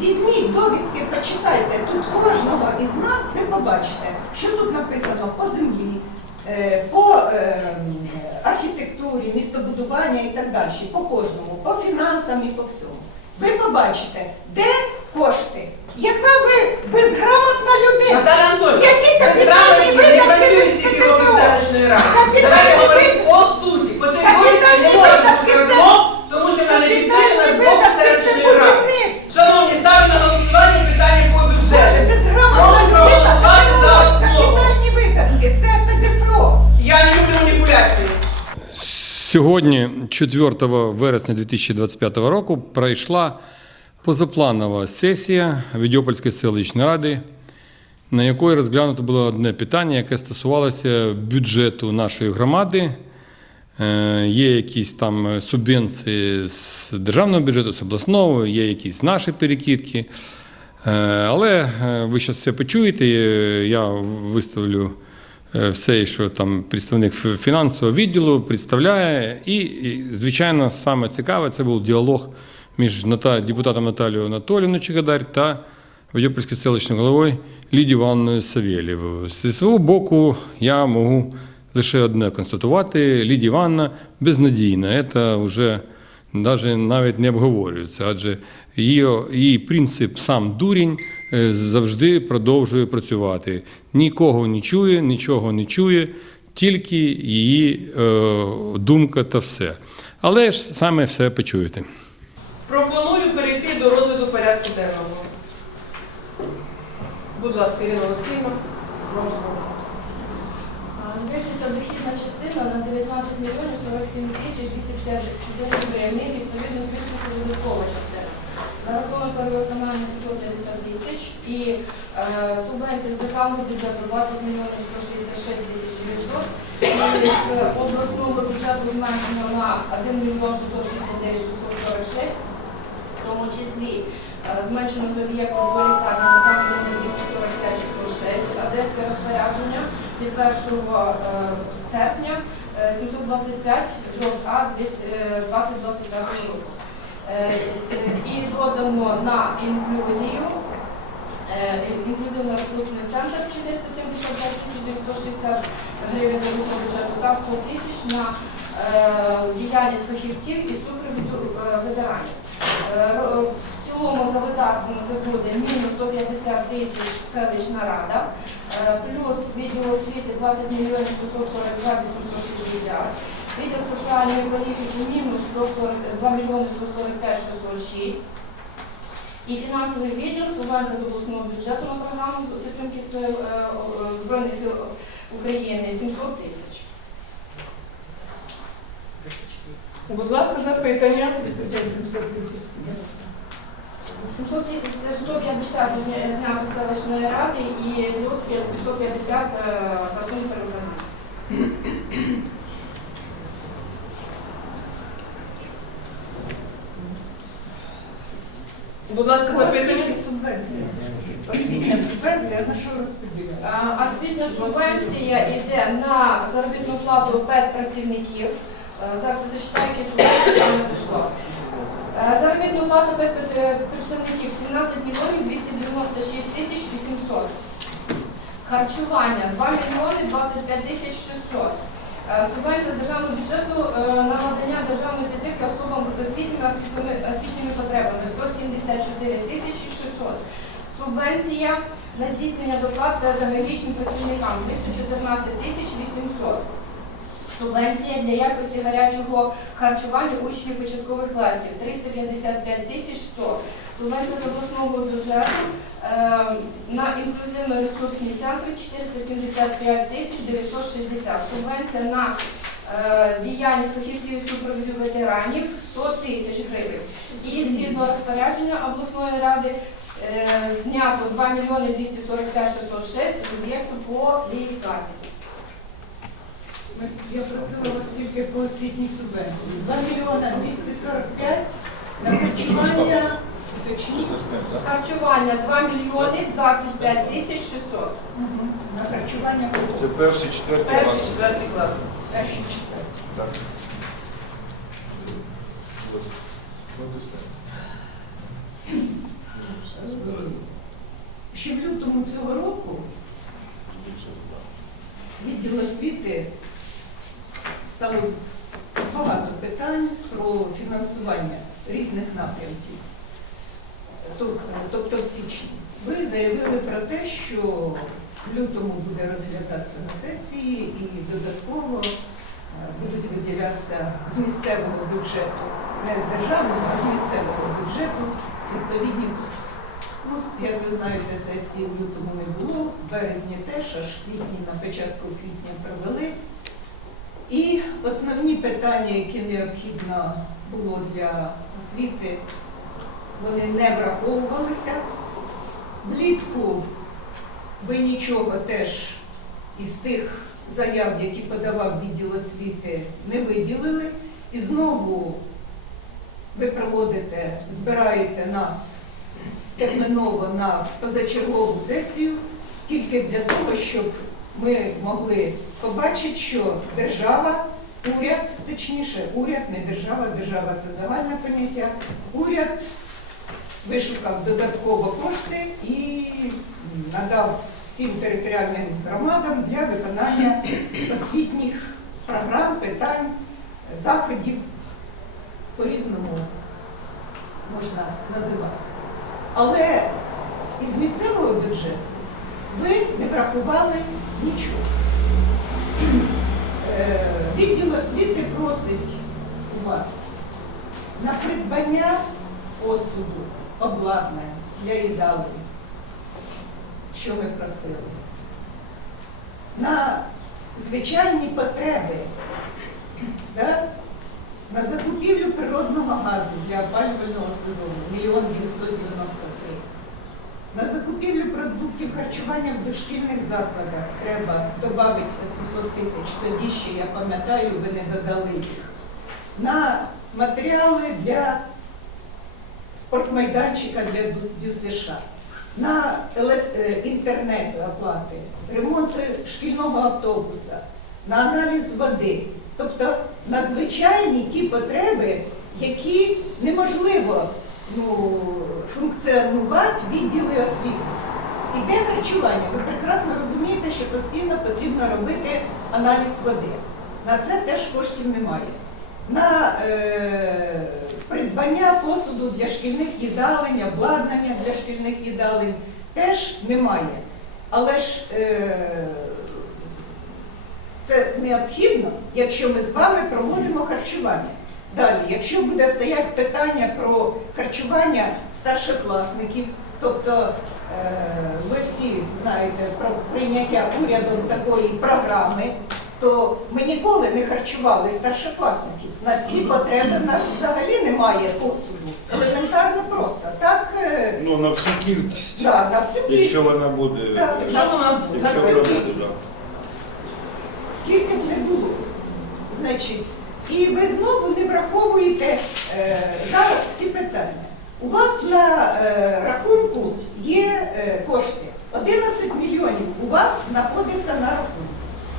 Візьміть довідки, почитайте. Тут кожного із нас ви побачите, що тут написано по землі, е, по е, архітектурі, містобудування і так далі. По кожному, по фінансам і по всьому. Ви побачите, де кошти. Яка ви безграмотна людина? Які капітальні видатки ви. Капітальні видатки. Сьогодні, 4 вересня 2025 року, пройшла позапланова сесія Відьопольської селищної ради, на якої розглянуто було одне питання, яке стосувалося бюджету нашої громади. Е, Є якісь там субвенції з державного бюджету, з обласного, є якісь наші перекидки. Е, Але е, ви зараз все почуєте. Я виставлю все, що там представник фінансового відділу представляє. І, і, звичайно, саме цікаве це був діалог між депутатом Наталією Анатоліївною Чигадарь та Водьопольською селищною головою Лідією Івановною Савєлєвою. Зі свого боку, я можу лише одне констатувати: Лідія Івановна безнадійна. Це вже навіть не обговорюється, адже її, її принцип сам дурінь е, завжди продовжує працювати. Нікого не чує, нічого не чує, тільки її е, думка та все. Але ж саме все почуєте. Пропоную перейти до розгляду порядку денного. Будь ласка, Ірина Олексіївна. вам Збільшується дохідна частина на 19 мільйонів 47 тисяч 254 гривні. Відповідно, збільшується видаткова частина. За рахунок перевиконання 550 тисяч і е, субвенція з державного бюджету 20 мільйонів 166 тисяч 900. І з обласного бюджету зменшено на 1 мільйон 669 646. В тому числі е, зменшено з об'єкту до на 2 мільйони 245 606. Одеське розпорядження від 1 е, серпня е, 725 дроб А 2021 року. Е, І додамо на інклюзію, е, інклюзивно-ресурсний центр 475 тисяч 960 гривень за місто бюджету та 100 тисяч на е, діяльність фахівців і супровіду ветеранів. В цілому за видатками це буде мінус 150 тисяч селищна рада, плюс відділ освіти 20 мільйонів 642 860, відділ соціальної політики мінус 142 мільйони 145 606, і фінансовий відділ субвенція до обласного бюджету на програму з підтримки сил, е, е, Збройних сил України 700 тисяч. Будь ласка, запитання. 700 тисяч 700 тисяч це 150 зня- знято селищної ради і плюс 550 е, за пункт перевиконання. Будь ласка, запитання. Освітня субвенція. Освітня субвенція на що розподіляється? А субвенція йде на заробітну плату педпрацівників. Е, Зараз я зачитаю, які субвенції там зайшло. Е, Заробітну плату педпрацівників 17 мільйонів 296 тисяч 800. Харчування 2 мільйони 25 тисяч 600. Е, Субвенція державного бюджету на надання державної підтримки особам з освітніми потребами 174 тисячі 600. Субвенція на здійснення доплат педагогічним працівникам 214 тисяч 800. Субвенція для якості гарячого харчування учнів початкових класів 355 тисяч 100. Субвенція з обласного бюджету е, на інклюзивно-ресурсні центри 475 тисяч 960. Субвенція на е, діяльність фахівців і супровіду ветеранів 100 тисяч гривень. І згідно розпорядження обласної ради знято 2 мільйони 245 606 з об'єкту по лікарні. Я просила вас тільки по освітній субвенції. 2 мільйона 245 на харчування. Уточніть. Харчування 2 мільйони 25 тисяч 600. Мгм. На харчування Це перший, четвертий Перший, клас. четвертий клас. перші четверті. Так. Знаєш. Ще в лютому цього року відділ освіти стало багато питань про фінансування різних напрямків. Тобто в січні. Ви заявили про те, що в лютому буде розглядатися на сесії і додатково е, будуть виділятися з місцевого бюджету, не з державного, а з місцевого бюджету відповідні. Ну, як ви знаєте, сесії в лютому не було, в березні теж, аж в квітні, на початку квітня провели. І основні питання, які необхідно було для освіти, вони не враховувалися. Влітку ви нічого теж із тих заяв, які подавав відділ освіти, не виділили. І знову ви проводите, збираєте нас терміново на позачергову сесію тільки для того, щоб ми могли побачити, що держава, уряд, точніше, уряд, не держава, держава це загальне поняття, уряд вишукав додатково кошти і надав всім територіальним громадам для виконання освітніх програм, питань, заходів по-різному можна називати. Але із місцевого бюджету ви не врахували нічого. Е, Відділ освіти просить у вас на придбання посуду, обладнання для їдалень, що ми просили, на звичайні потреби, да? На закупівлю природного газу для опалювального сезону 1 мільйон 993. На закупівлю продуктів харчування в дошкільних закладах треба додати 800 тисяч. Тоді ще, я пам'ятаю, ви не додали їх. На матеріали для спортмайданчика для ДЮСШ, на е, інтернет оплати, ремонт шкільного автобуса, на аналіз води. Тобто на звичайні ті потреби, які неможливо ну, функціонувати в відділі освіти. Іде харчування. Ви прекрасно розумієте, що постійно потрібно робити аналіз води. На це теж коштів немає. На е, придбання посуду для шкільних їдалень, обладнання для шкільних їдалень теж немає. Але ж е, це необхідно, якщо ми з вами проводимо харчування. Далі, якщо буде стояти питання про харчування старшокласників, тобто е, ви всі знаєте про прийняття урядом такої програми, то ми ніколи не харчували старшокласників. На ці потреби в нас взагалі немає посуду. Елементарно просто. Так, е, Ну, на всю кількість. да, на всю кількість. Якщо вона буде. Так, Якщо вона буде. на всю вона кількість. так. Скільки б не було. Значить, і ви знову не враховуєте е, зараз ці питання. У вас на е, рахунку є е, кошти. 11 мільйонів у вас знаходиться на рахунку.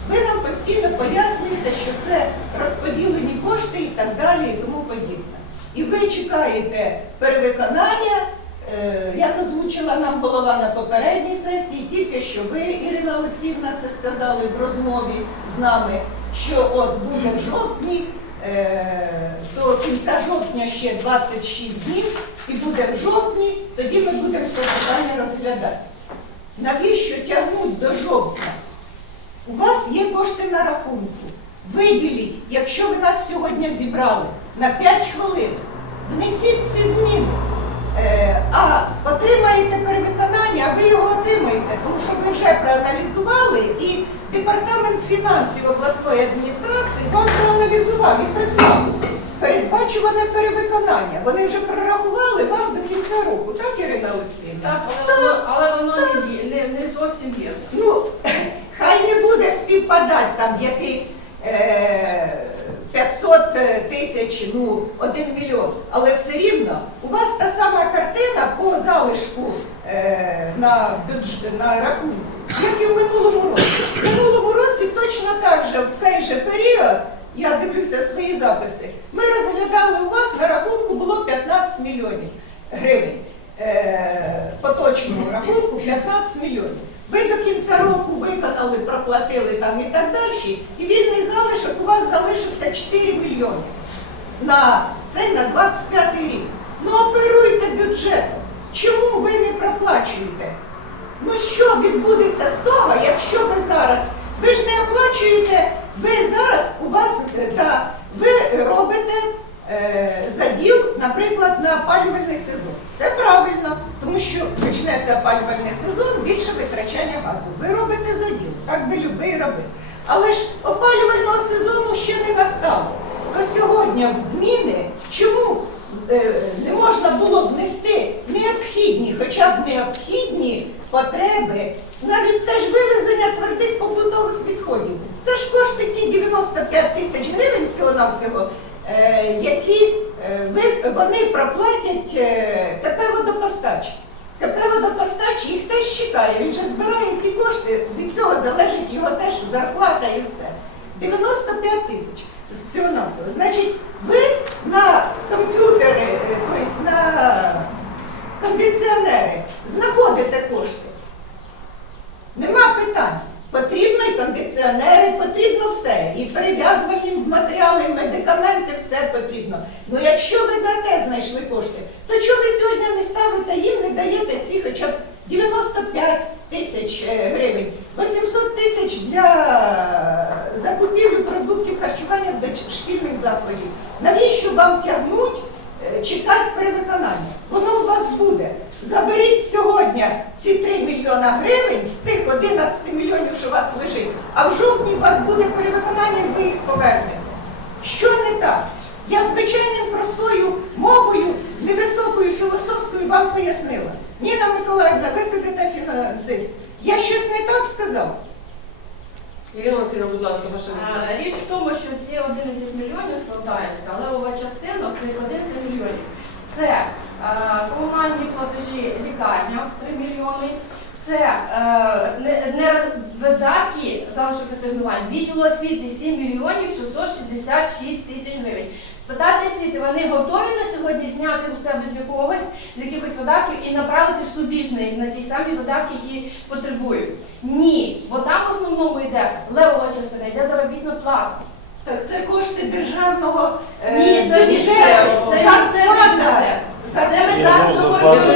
Ви нам постійно пояснюєте, що це розподілені кошти і так далі, і тому подібне. І ви чекаєте перевиконання, е, як озвучила нам голова на попередній сесії, тільки що ви, Ірина Олексіївна, це сказали в розмові з нами, що от буде в жовтні, е, до кінця жовтня ще 26 днів, і буде в жовтні, тоді ми будемо це питання розглядати. Навіщо тягнуть до жовтня? У вас є кошти на рахунку. Виділіть, якщо ви нас сьогодні зібрали на 5 хвилин, внесіть ці зміни. Е, а отримаєте перевиконання, а ви його отримаєте, тому що ви вже проаналізували і департамент фінансів обласної адміністрації вам проаналізував і прислав передбачуване перевиконання. Вони вже прорахували вам до кінця року, так, Ірина Олексіївна? Так, але воно, але воно не, не, не зовсім вірно. Ну, хай не буде співпадати там якийсь е, 500 тисяч, ну, 1 мільйон, але все рівно у вас та сама картина по залишку е, на, бюджет, на рахунку, як і в минулому році. В минулому році точно так же в цей же період, я дивлюся свої записи, ми розглядали у вас на рахунку було 15 мільйонів гривень. Е, поточному рахунку 15 мільйонів. Ви до кінця року виконали, проплатили там і так далі, і вільний залишок у вас залишився 4 мільйони на цей на 25 рік. Ну оперуйте бюджетом. Чому ви не проплачуєте? Ну що відбудеться з того, якщо ви зараз, ви ж не оплачуєте, ви зараз у вас, е, да, ви робите заділ, наприклад, на опалювальний сезон. Все правильно, тому що почнеться опалювальний сезон, більше витрачання газу. Ви робите заділ, так би любий робив. Але ж опалювального сезону ще не настало. То сьогодні в зміни чому е, не можна було внести необхідні, хоча б необхідні потреби, навіть теж вивезення твердих побутових відходів. Це ж кошти ті 95 тисяч гривень всього-навсього, е, які е, вони проплатять е, КП водопостач. КП водопостач їх теж чекає, він же збирає ті кошти, від цього залежить його теж зарплата і все. 95 тисяч з всього навсього. Значить, ви на комп'ютери, е, тобто на кондиціонери знаходите кошти. Нема питань. Потрібно і кондиціонери, потрібно все. І перев'язувальні матеріали, медикаменти, все потрібно. Ну якщо ви на те знайшли кошти, то чого ви сьогодні не ставите їм, не даєте ці хоча б 95 тисяч е, гривень, 800 тисяч для закупівлі продуктів харчування до шкільних закладів. Навіщо вам тягнуть, е, чекати перевиконання? Воно у вас буде. Заберіть сьогодні ці 3 мільйона гривень з тих 11 мільйонів, що у вас лежить, а в жовтні у вас буде перевиконання, і ви їх повернете. Що не так? Я звичайним простою мовою, невисокою філософською вам пояснила. Ніна Миколаївна, ви сидите фінансист. Я щось не так сказав? Ірина Васильівна, будь ласка, ваша відповідь. Річ в тому, що ці 11 мільйонів складаються, але левова частина цих 11 мільйонів. Це комунальні платежі лікарня 3 мільйони, це е, не, не видатки залишок асигнувань відділу освіти 7 мільйонів 666 тисяч гривень. Спитати освіти, вони готові на сьогодні зняти у себе з якогось, з якихось видатків і направити субіжний на ті самі видатки, які потребують. Ні, бо там в основному йде левова частина, йде заробітна плата. Так це кошти державного е, Ні, це бюджету. місцево, це бюджет. Це ми зараз ну, говоримо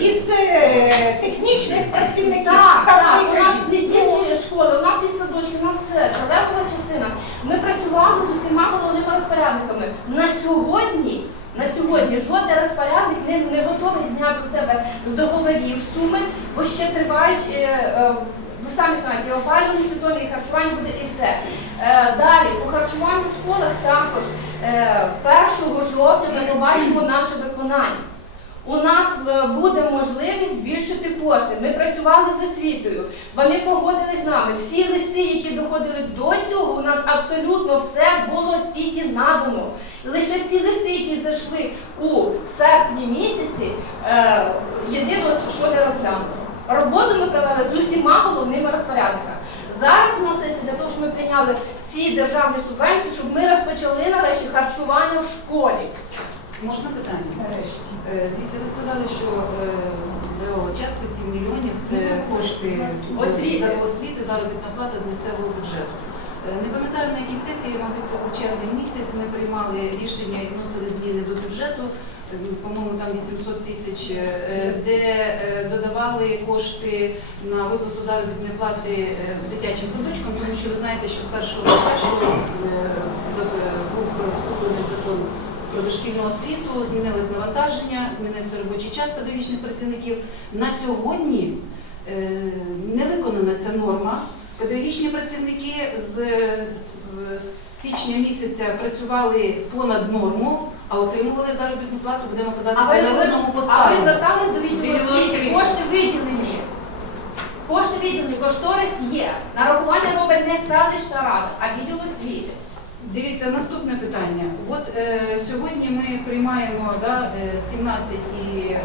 Із е, технічних працівників. Так, так, у нас не тільки школи, у нас і садочки, у нас все, це частина. Ми працювали з усіма головними розпорядниками. На сьогодні, на сьогодні жоден розпорядник не, не готовий зняти у себе з договорів суми, бо ще тривають, е, е, ви самі знаєте, і опалювальні сезони, і харчування буде, і все. Е, далі, по харчуванню в школах також е, 1 жовтня ми побачимо наше виконання. У нас е, буде можливість збільшити кошти. Ми працювали з освітою. Вони погодились з нами. Всі листи, які доходили до цього, у нас абсолютно все було освіті надано. Лише ці листи, які зайшли у серпні місяці, е, єдине, що не розглянули. Роботу ми провели з усіма головними розпорядниками. Зараз у нас сесія для того, щоб ми прийняли ці державні субвенції, щоб ми розпочали нарешті харчування в школі. Можна питання? Нарешті. Е, Дивіться, ви сказали, що е, левова частка 7 мільйонів це кошти Освіти. освіти, заробітна плата з місцевого бюджету. Е, Не пам'ятаю на якій сесії, мабуть, це був червень місяць. Ми приймали рішення і вносили зміни до бюджету. Е, По-моєму, там 800 тисяч, е, де е, додавали кошти на виплату заробітної плати е, дитячим садочкам, тому що ви знаєте, що з першого був вступлений закон про дошкільну освіту, змінилось навантаження, змінився робочий час педагогічних працівників. На сьогодні не виконана ця норма. Педагогічні працівники з січня місяця працювали понад норму, а отримували заробітну плату, будемо казати, А ви, народному звер- а ви звертались до відділу освіти, освіти. кошти виділені. Кошти виділені, кошторис є. Нарахування робить не селищна рада, а відділ освіти. Дивіться, наступне питання. От е, сьогодні ми приймаємо да, е, 17 і е,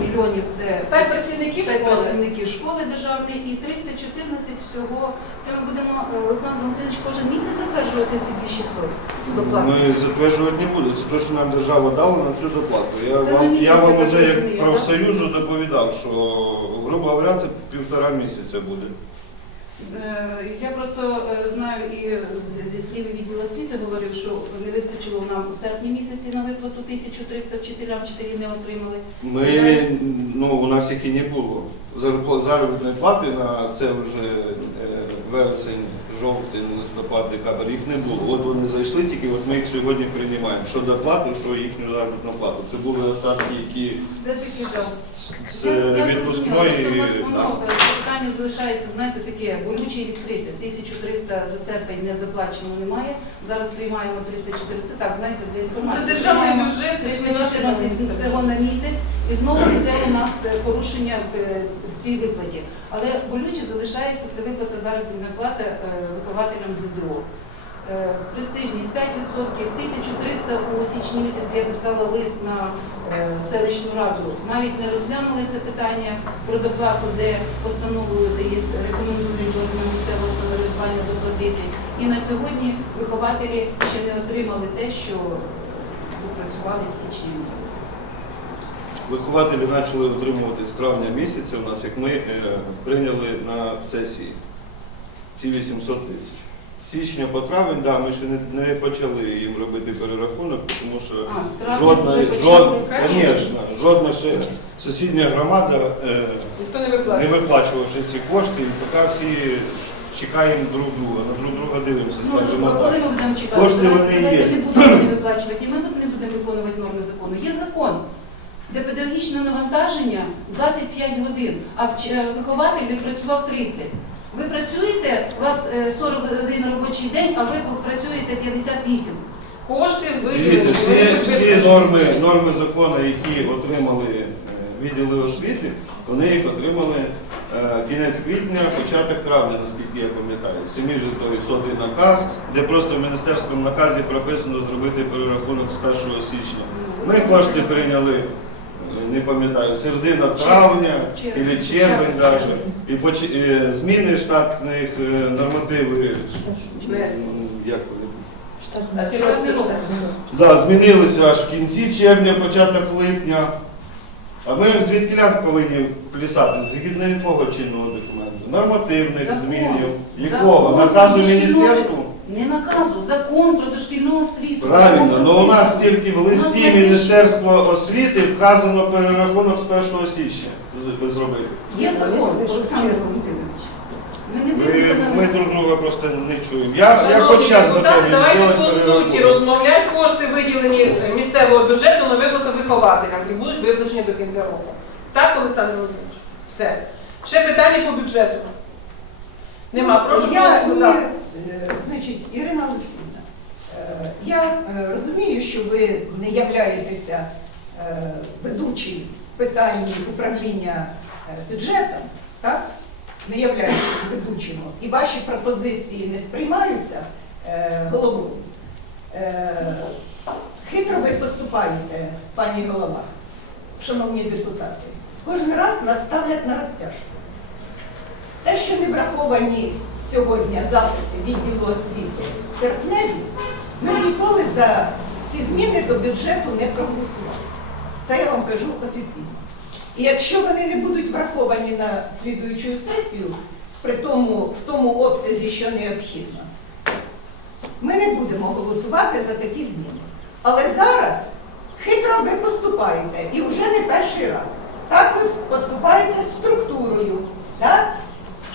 мільйонів це П'ять працівників П'ять школи. працівників школи державної і 314 всього. Це ми будемо, е, Олександр Валентинович, кожен місяць затверджувати ці 2600 доплати. Ми затверджувати не будемо. Це те, що нам держава дала на цю доплату. Я Це на вам, місяць, я вам я так вже як розумію, профсоюзу доповідав, що, грубо говоря, це півтора місяця буде. Е, Я просто е, знаю і зі слів відділу освіти говорив, що не вистачило нам у серпні місяці на виплату 1300 вчителям, вчителі не отримали. Ми, Зараз- ну, у нас їх і не було. Заробітної плати на це вже е, вересень, жовтень, листопад, декабрь, їх не було. От вони зайшли, тільки от ми їх сьогодні приймаємо. Що доплату, що їхню заробітну плату. Це були остатки, які з відпускної. Тобто у вас воно е, питання залишається, знаєте, таке болюче і відкрите. 1300 за серпень не заплачено немає. Зараз приймаємо 304. Це так, знаєте, для Це інформації. державний бюджет, це 314 всього на місяць, і знову буде у нас е, порушення в, е, в цій виплаті. Але болюче залишається це виплата заробітної плати е, ЗДО. Е, Престижність 5%, 1300 у січні місяці я писала лист на е, селищну раду. Навіть не розглянули це питання про доплату, де постановою дається, рекомендують органам місцевого самоврядування доплатити. І на сьогодні вихователі ще не отримали те, що допрацювали з січня місяця. Вихователі почали отримувати з травня місяця у нас, як ми е, прийняли на сесії ці 800 тисяч. З січня по травень, да, ми ще не, не почали їм робити перерахунок, тому що А, з травня жодна, вже жод, почали. конечно, жодна ще сусідня громада е, Ніхто не не виплачує. виплачувавши ці кошти, і поки всі чекаємо друг друга, на друг друга дивимося, Ну, скажімо коли так. ми будемо чекати? Кошти Давайте- вони давайте є. не будемо вони виплачувати, і ми тут не будемо виконувати норми закону. Є закон, де педагогічне навантаження 25 годин, а вч- е, вихователь відпрацював 30. Ви працюєте, у вас е, 41 робочий день, а ви працюєте 58. Кошти Дивіться, виділені. всі, всі норми, норми закону, які отримали е, відділи освіти, вони їх отримали е, кінець квітня, початок травня, наскільки я пам'ятаю. Самі ж той сотий наказ, де просто в міністерському наказі прописано зробити перерахунок з 1 січня. Ми кошти прийняли, е, не пам'ятаю, середина травня або червень Червень. І поч- е, зміни штатних е, як розпис. розпис. Да, змінилися аж в кінці червня, початок липня. А ми звідки повинні плясати? Згідно якого чинного документу? Нормативних Закон. змінів. Якого? Наказу міністерству? Не наказу, закон про дошкільну освіту. Правильно, але у нас тільки в листі Міністерства освіти вказано перерахунок з 1 січня зробити. Є закон, Олександр Валентинович. Ми не дивимося на Ми, лист. друг друга просто не чуємо. Я, я Шановні хоч час депутати, готовий давайте зробити по суті перерахунок. розмовляти. Кошти виділені з місцевого бюджету на виплату вихователям і будуть виплачені до кінця року. Так, Олександр Володимирович? Все. Ще питання по бюджету. Нема. Прошу я, голосувати. ні, е, значить, Ірина Олексійовна, е, я е, розумію, що ви не являєтеся е, ведучим в питанні управління е, бюджетом, так? Не являєтесь ведучим, і ваші пропозиції не сприймаються е, головою. Е, Хитро ви поступаєте, пані голова, шановні депутати. Кожен раз нас ставлять на розтяжку. Те, що не враховані сьогодні запити відділу освіти серпневі, ми ніколи за ці зміни до бюджету не проголосували. Це я вам кажу офіційно. І якщо вони не будуть враховані на слідуючу сесію, при тому, в тому обсязі, що необхідно, ми не будемо голосувати за такі зміни. Але зараз хитро ви поступаєте, і вже не перший раз. Так ви поступаєте з структурою. Так?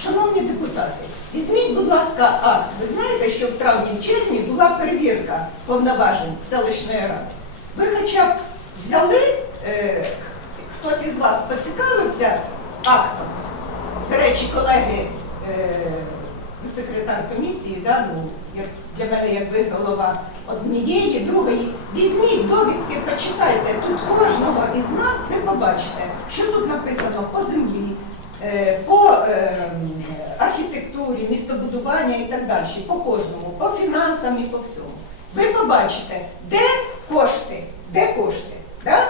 Шановні депутати, візьміть, будь ласка, акт. Ви знаєте, що в травні-червні була перевірка повноважень селищної ради. Ви хоча б взяли, е, хтось із вас поцікавився актом. До речі, колеги, е, секретар комісії, да, ну, як для мене, як ви голова однієї, другої, візьміть довідки, почитайте. Тут кожного із нас ви побачите, що тут написано по землі, по е, архітектурі, містобудування і так далі, по кожному, по фінансам і по всьому. Ви побачите, де кошти, де кошти. Да?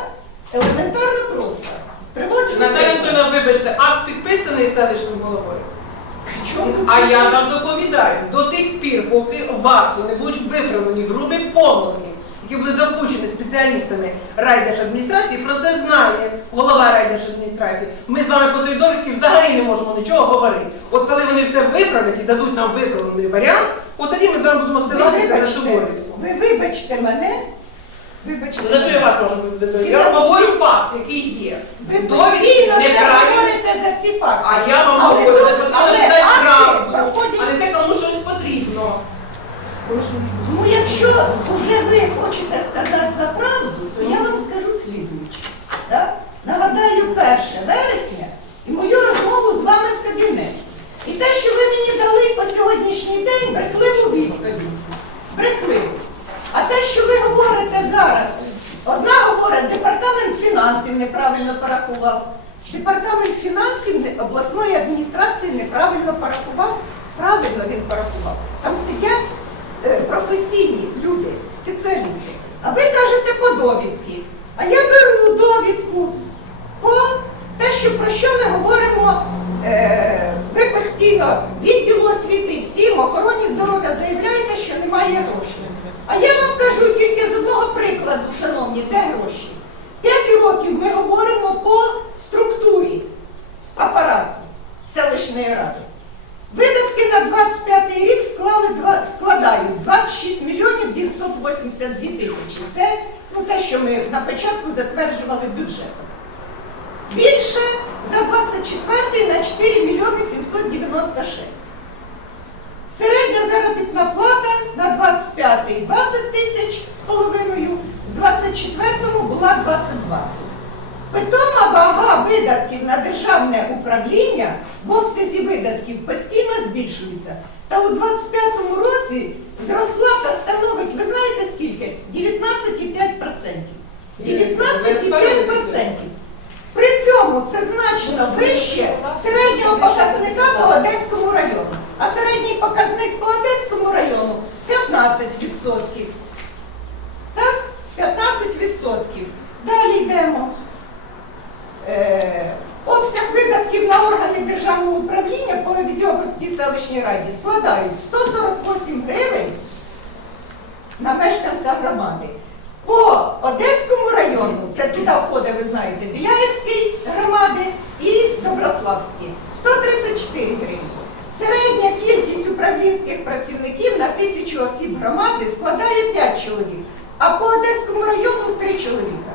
Елементарно просто. При вибачте, акт підписаний селищним головою. Чому А я вам доповідаю, до тих пір, поки варто не будуть виправлені грубі помилки, які були допущені спеціалістами райдержадміністрації, про це знає голова райдержадміністрації. Ми з вами по цій довідці взагалі не можемо нічого говорити. От коли вони все виправлять і дадуть нам виправлений варіант, от тоді ми з вами будемо Ви ссилатися на цю довідку. ви вибачте мене. Вибачте. За що я вас можу вибачити? Я вам говорю факт, який є. Ви постійно це говорите за ці факти. А я вам говорю, але потрібно знати акти правду, проходять а не те, кому щось потрібно. Якщо вже ви хочете сказати за правду, то я вам скажу слідуюче. Так? Нагадаю 1 вересня і мою розмову з вами в кабінеті. І те, що ви мені дали по сьогоднішній день, брехливу відповідь. Брехливу. А те, що ви говорите зараз, одна говорить, департамент фінансів неправильно порахував. Департамент фінансів обласної адміністрації неправильно порахував. Правильно він порахував. Там сидять спеціалісти. А ви кажете по. А я беру довідку по те, що про що ми говоримо. Е, ви постійно відділу освіти всім охороні здоров'я заявляєте, що немає грошей. А я вам кажу тільки з одного прикладу, шановні, де гроші. П'ять років ми говоримо по структурі апарату селищної ради. Видатки на 25 рік склали два, складають 26 мільйонів 982 тисячі. Це ну, те, що ми на початку затверджували бюджетом. Більше за 24 на 4 мільйони 796. Середня заробітна плата на 25 20 тисяч з половиною, в 24-му була 22. Питома вага видатків на державне управління в обсязі видатків постійно збільшується. Та у 25-му році зросла та становить, ви знаєте скільки? 19,5%. 19,5%. При цьому це значно вище середнього показника по Одеському району. А середній показник по Одеському району 15%. Так? 15%. Далі йдемо. Е, обсяг видатків на органи державного управління по Відьопольській селищній раді складають 148 гривень на мешканця громади. По Одеському району, це туди входить, ви знаєте, Біляєвський громади і Доброславський, 134 гривні. Середня кількість управлінських працівників на тисячу осіб громади складає 5 чоловік, а по Одеському району 3 чоловіка.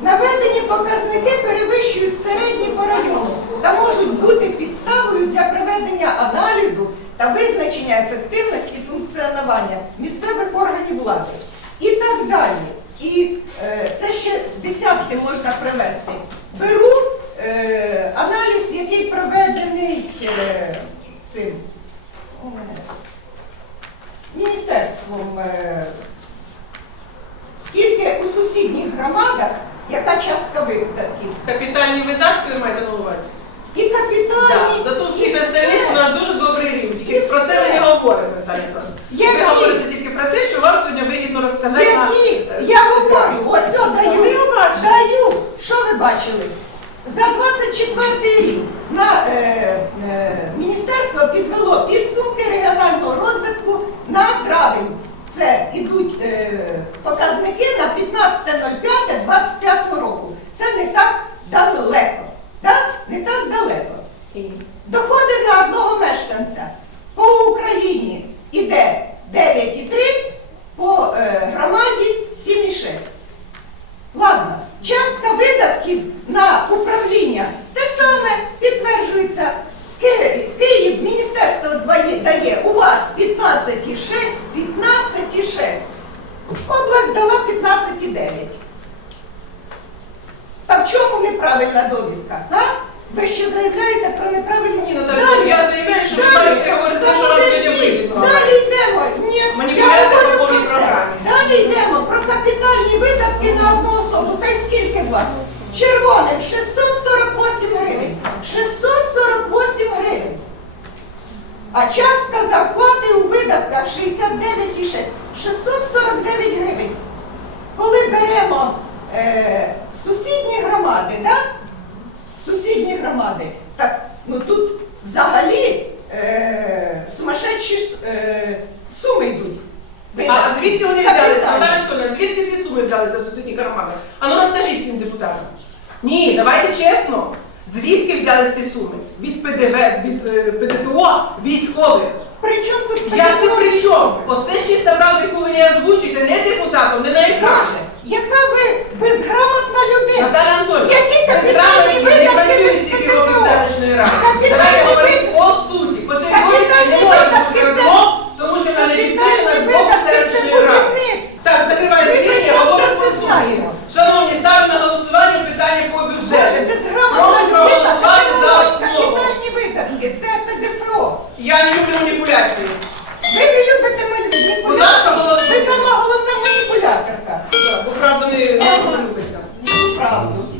Наведені показники перевищують середні по району та можуть бути підставою для проведення аналізу та визначення ефективності функціонування місцевих органів влади. І так далі. І е, це ще десятки можна привести. Беру е, аналіз, який проведений е, цим міністерством. Е, скільки у сусідніх громадах, яка частка видатків. Капітальні видатки ви маєте на увазі? І капітальні, Так, Зато всі і у нас дуже добрий рівень. Про це ви не говорите, Наталя Ви говорите тільки про те, що вам сьогодні вигідно розказати. Які? Я говорю, ось о, даю, даю. Що ви бачили? За 24 рік на е, міністерство підвело підсумки регіонального розвитку на травень. Це ідуть е, показники на 15.05.25 року. Це не так далеко. Так? Не так далеко. Доходи на одного мешканця по Україні іде 9,3, по е, громаді 7,6. Ладно, частка видатків на управління те саме підтверджується. Ки- Київ міністерство дає, дає у вас 15,6, 15,6. Область дала 15,9. Та в чому неправильна довідка? А? Ви ще заявляєте про неправильну Ні, Наталя, я заявляю, що ви Далі. бачите говорите, Та що вам подожди, вигідно. Далі йдемо. Ні, я говорю про все. Далі йдемо про капітальні видатки на одну особу. Та й скільки у вас? Червоним 648 гривень. 648 гривень. А частка зарплати у видатках 69,6. 649 гривень. Коли беремо е, сусідні громади, да? сусідні громади. Так, ну тут взагалі е, сумасшедші е, суми йдуть. А звідки вони взялися? Капітально. Наталя Анатоліївна, звідки ці суми взялися в сусідніх громадах? А ну розкажіть всім депутатам. Ні, давайте чесно. Звідки взялися ці суми? Від ПДВ, від е, ПДФО військових. При чому тут Я це при чому? Оце чиста правда, яку ви не озвучуєте, не депутатом, не на екрані. Яка ви безграмотна людина? Наталя Анатольовна, Які капітальні зрадили, не видатки тільки в ПДФО? селищної ради. Капітальні Давайте говорити видатки. по суті. По цій Капітальні вулиці не може видатки бути це- розмов, тому що вона не підписана Капітальні з боку видатки це селищної ради. будівництво. Так, закривайте Ми я прекрасно говорю це по суті. знаємо. Шановні, ставлю на голосування питання по Боже, бюджету. безграмотна Прошу людина, проголосувати за основу. Видатки, це ПДФО. Я не люблю маніпуляції. Ви не любите маніпуляцію. Ви сама головна маніпуляторка. Бо правда не не любиться. Правду.